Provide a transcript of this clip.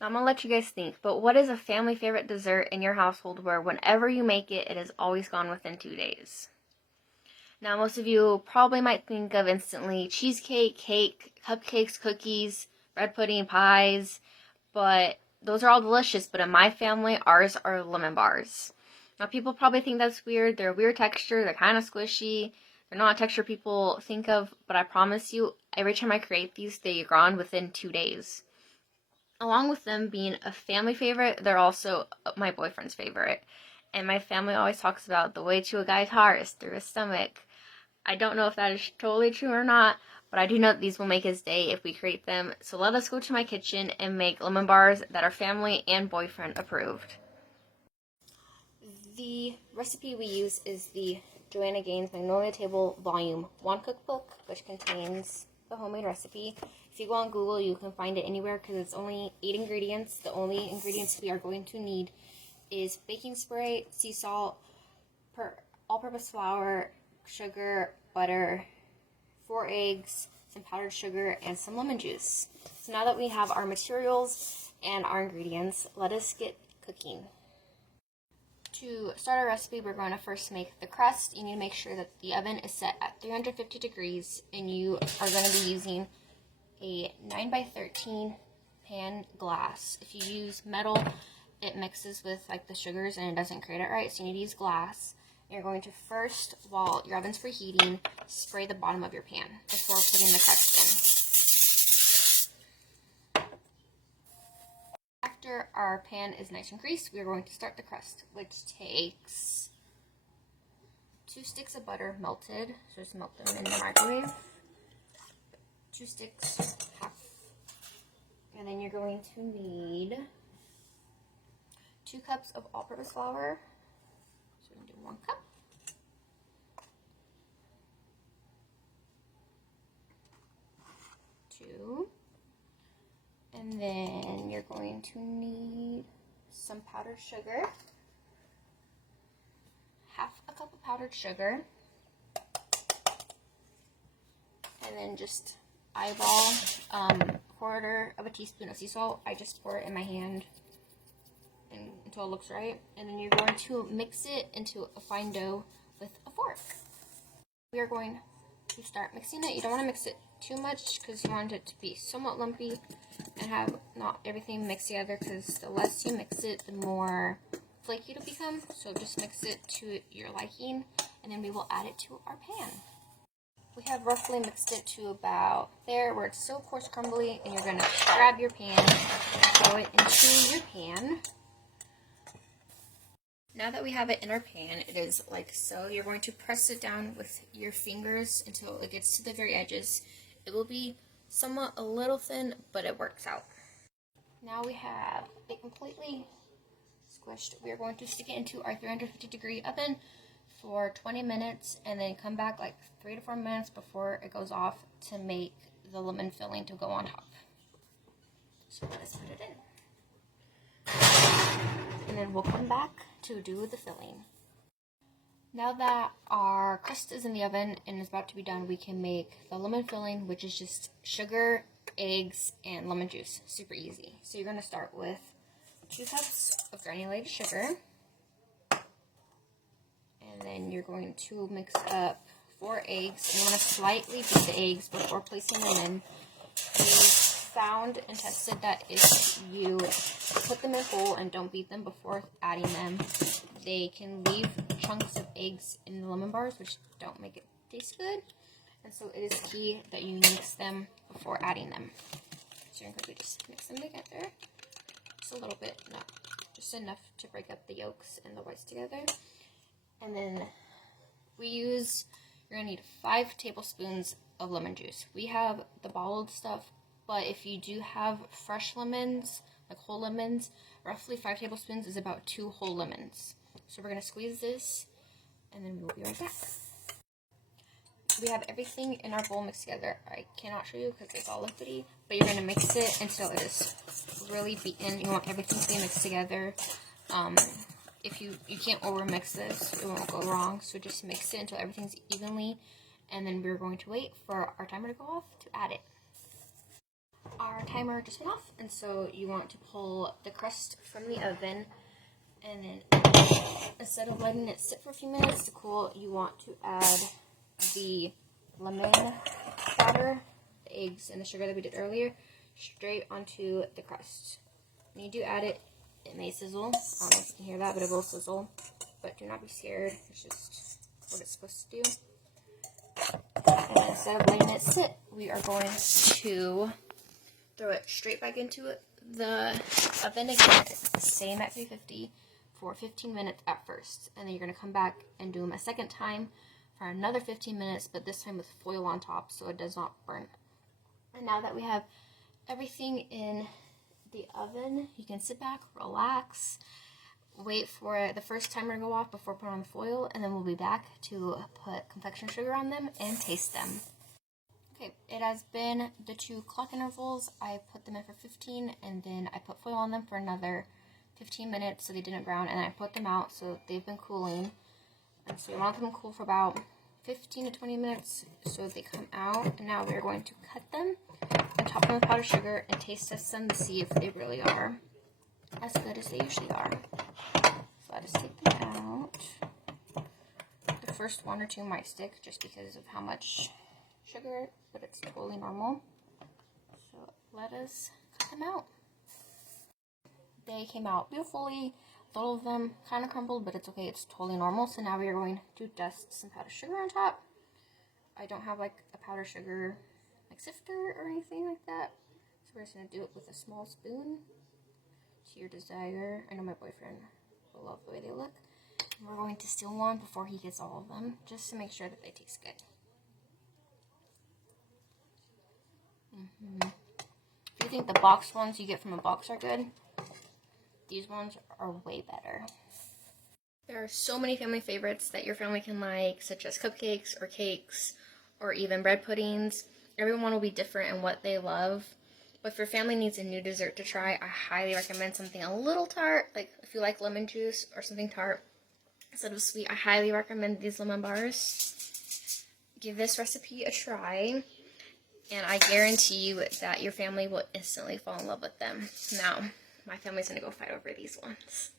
I'm gonna let you guys think, but what is a family favorite dessert in your household where whenever you make it, it is always gone within 2 days? Now, most of you probably might think of instantly cheesecake, cake, cupcakes, cookies, bread pudding, pies, but those are all delicious. But in my family, ours are lemon bars. Now, people probably think that's weird. They're a weird texture. They're kind of squishy. They're not a texture people think of, but I promise you, every time I create these, they are gone within 2 days. Along with them being a family favorite, they're also my boyfriend's favorite. And my family always talks about the way to a guy's heart is through his stomach. I don't know if that is totally true or not, but I do know that these will make his day if we create them. So let us go to my kitchen and make lemon bars that are family and boyfriend approved. The recipe we use is the Joanna Gaines Magnolia Table Volume 1 cookbook, which contains the homemade recipe. If you go on Google, you can find it anywhere because it's only 8 ingredients. The only ingredients we are going to need is baking spray, sea salt, all-purpose flour, sugar, butter, 4 eggs, some powdered sugar, and some lemon juice. So now that we have our materials and our ingredients, let us get cooking. To start our recipe, we're going to first make the crust. You need to make sure that the oven is set at 350 degrees, and you are going to be using a 9x13 pan glass. If you use metal, it mixes with like the sugars and it doesn't create it right, so you need to use glass. You're going to first, while your oven's preheating, spray the bottom of your pan before putting the crust in. After our pan is nice and greased, we are going to start the crust, which takes 2 sticks of butter melted, so just melt them in the microwave. 2 sticks, half. And then you're going to need 2 cups of all-purpose flour. So we're going to do 1 cup. 2. And then you're going to need some powdered sugar. Half a cup of powdered sugar. And then just eyeball 1/4 of a teaspoon of sea salt. I just pour it in my hand until it looks right. And then you're going to mix it into a fine dough with a fork. We are going to start mixing it. You don't want to mix it too much because you want it to be somewhat lumpy and have not everything mixed together, because the less you mix it, the more flaky it'll become. So just mix it to your liking, and then we will add it to our pan. We have roughly mixed it to about there where it's so coarse crumbly, and you're going to grab your pan, throw it into your pan. Now that we have it in our pan, it is like so. You're going to press it down with your fingers until it gets to the very edges. It will be somewhat a little thin, but it works out. Now we have it completely squished. We are going to stick it into our 350 degree oven for 20 minutes and then come back like 3 to 4 minutes before it goes off to make the lemon filling to go on top. So let us put it in. And then we'll come back to do the filling. Now that our crust is in the oven and is about to be done, we can make the lemon filling, which is just sugar, eggs, and lemon juice. Super easy. So you're going to start with 2 cups of granulated sugar. And then you're going to mix up 4 eggs. And you want to slightly beat the eggs before placing them in. We found and tested that if you put them in whole and don't beat them before adding them, they can leave chunks of eggs in the lemon bars, which don't make it taste good. And so it is key that you mix them before adding them. So you're going to just mix them together. Just a little bit, not just enough to break up the yolks and the whites together. And then you're going to need 5 tablespoons of lemon juice. We have the bottled stuff, but if you do have fresh lemons, like whole lemons, roughly 5 tablespoons is about 2 whole lemons. So we're going to squeeze this, and then we will be right back. We have everything in our bowl mixed together. I cannot show you because it's all liquidy, but you're going to mix it until it is really beaten. You want everything to be mixed together. If you can't over mix this, it won't go wrong. So just mix it until everything's evenly, and then we're going to wait for our timer to go off to add it. our timer just went off, and so you want to pull the crust from the oven, and then instead of letting it sit for a few minutes to cool, you want to add the lemon batter, the eggs, and the sugar that we did earlier straight onto the crust. When you do add it, it may sizzle. I don't know if you can hear that, but it will sizzle. But do not be scared. It's just what it's supposed to do. And instead of letting it sit, we are going to throw it straight back into the oven again, same at 350 for 15 minutes at first. And then you're going to come back and do them a second time for another 15 minutes, but this time with foil on top so it does not burn. And now that we have everything in the oven, you can sit back, relax, wait for the first timer to go off before putting on the foil, and then we'll be back to put confection sugar on them and taste them. Okay, it has been the 2 clock intervals. I put them in for 15, and then I put foil on them for another 15 minutes so they didn't brown, and I put them out so they've been cooling. And so you want them to cool for about 15 to 20 minutes so they come out. And now we're going to cut them and top them with powdered sugar and taste test them to see if they really are as good as they usually are. So I just take them out. The first 1 or 2 might stick just because of how much sugar, but it's totally normal. So let us cut them out. They came out beautifully. A little of them kind of crumbled, but it's okay. It's totally normal. So now we are going to dust some powdered sugar on top. I don't have like a powdered sugar like sifter or anything like that, so we're just going to do it with a small spoon to your desire. I know my boyfriend will love the way they look. And we're going to steal one before he gets all of them, just to make sure that they taste good. If you think the box ones you get from a box are good, these ones are way better. There are so many family favorites that your family can like, such as cupcakes or cakes or even bread puddings. Everyone will be different in what they love. But if your family needs a new dessert to try, I highly recommend something a little tart. Like if you like lemon juice or something tart instead of sweet, I highly recommend these lemon bars. Give this recipe a try, and I guarantee you that your family will instantly fall in love with them. Now, my family's gonna go fight over these ones.